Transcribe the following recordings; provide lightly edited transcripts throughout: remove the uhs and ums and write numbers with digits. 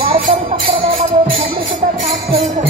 वारकरी संप्रदायामध्ये थंडी सुद्धा नाच खेळू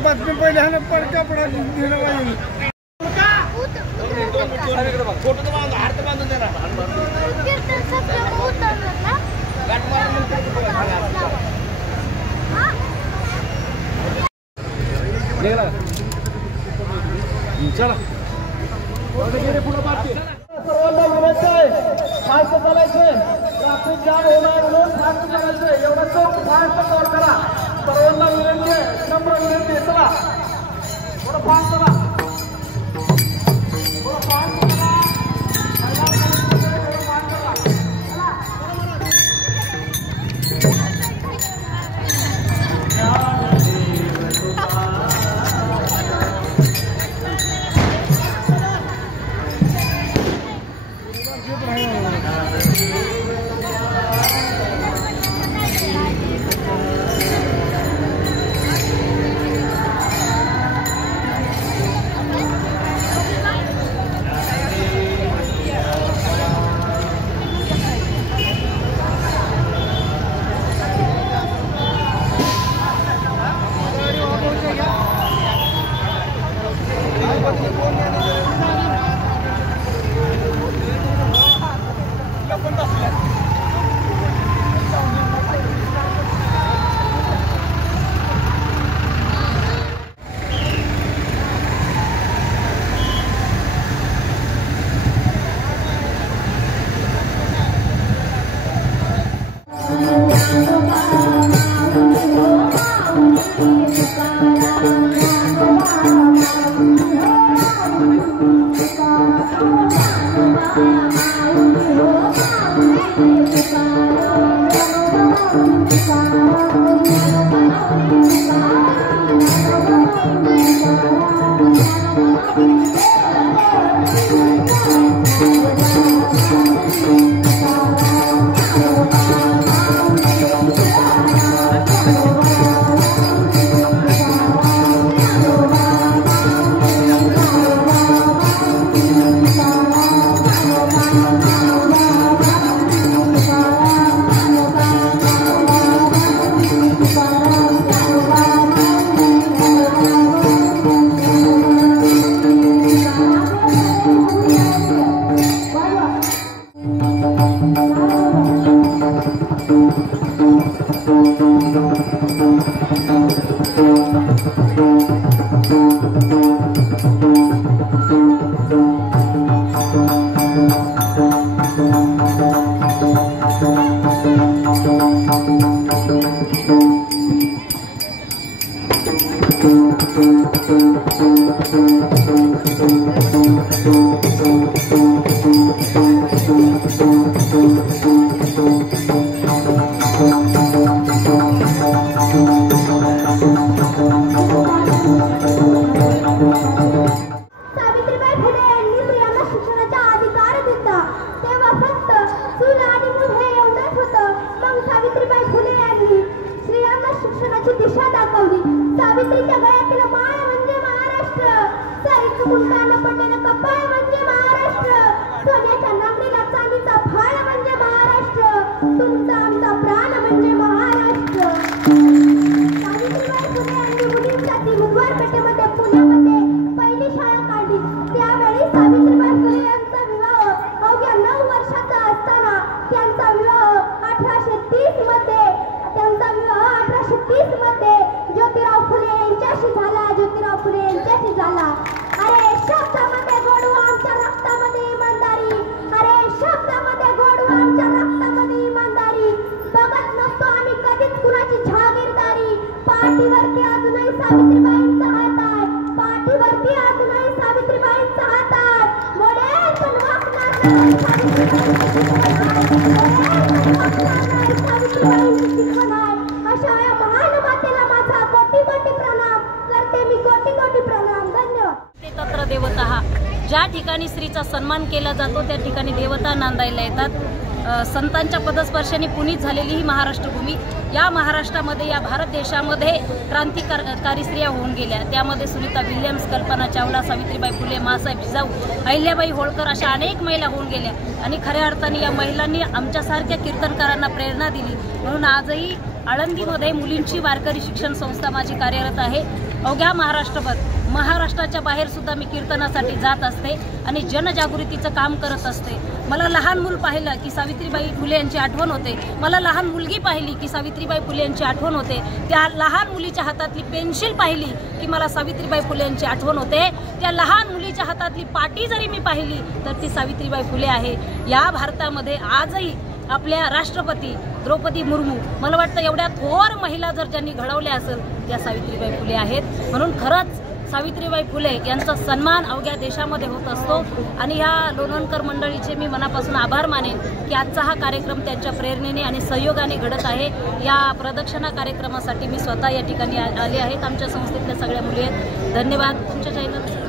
बातमी पहिले ह्याला पडका पडा दिलं पाहिजे फोटो तर हात बांधून द्या चला सर्वांना विनंती आहे फास्ट चालायचंय ट्रॅफिक जाम होणार म्हणून फास्ट चालायचंय एवढा चौक फास्ट कव्हर करा सर्वांना विनंती आहे नम्र विनंती आहे चला थोडं फास्ट चला थोडं फास्ट चला अशा या महान मातेला माझा कोटी कोटी प्रणाम करते मी, कोटी कोटी प्रणाम. धन्यवाद. तत्र देवता, ज्या ठिकाणी स्त्रीचा सन्मान केला जातो त्या ठिकाणी देवता नांदायला येतात. संतांच्या पदस्पर्शाने पुनीत झालेली ही महाराष्ट्रभूमी, या महाराष्ट्रामध्ये, या भारत देशामध्ये क्रांतिकारी स्त्रिया होऊन गेल्या. त्यामध्ये सुनीता विल्यम्स, कल्पना चावला, सावित्रीबाई फुले, मासाहेब जिजाऊ, अहिल्याबाई होळकर अशा अनेक महिला होऊन गेल्या. आणि खऱ्या अर्थाने या महिलांनी आमच्यासारख्या कीर्तनकारांना प्रेरणा दिली. म्हणून आजही आळंदीमध्ये मुलींची वारकरी शिक्षण संस्था माझी कार्यरत आहे. अवघ्या महाराष्ट्रभर, महाराष्ट्राच्या बाहेर सुद्धा मी कीर्तनासाठी जात असते आणि जनजागृतीचं काम करत असते. मला लहान मूल पाहिलं की सावित्रीबाई फुले यांची आठवण होते. मला लहान मुलगी पाहिली की सावित्रीबाई फुले यांची आठवण होते. त्या लहान मुलीच्या हातातली पेन्सिल पाहिली की मला सावित्रीबाई फुले यांची आठवण होते. त्या लहान मुलीच्या हातातली पाटी जरी मी पाहिली तर ती सावित्रीबाई फुले आहे. या भारतामध्ये आजही आपल्या राष्ट्रपती द्रौपदी मुर्मू, मला वाटतं एवढ्या थोर महिला जर ज्यांनी घडवल्या असेल त्या सावित्रीबाई फुले आहेत. म्हणून खरंच सावित्रीबाई फुले यांचा सन्मान अवघ्या देशामध्ये होत असतो. आणि ह्या लोणंदकर मंडळीचे मी मनापासून आभार मानेन की आजचा हा कार्यक्रम त्यांच्या प्रेरणेने आणि सहयोगाने घडत आहे. या प्रदक्षिणा कार्यक्रमासाठी मी स्वतः या ठिकाणी आले आहेत. आमच्या संस्थेतल्या सगळ्या मुली आहेत. धन्यवाद. तुमच्या चॅनल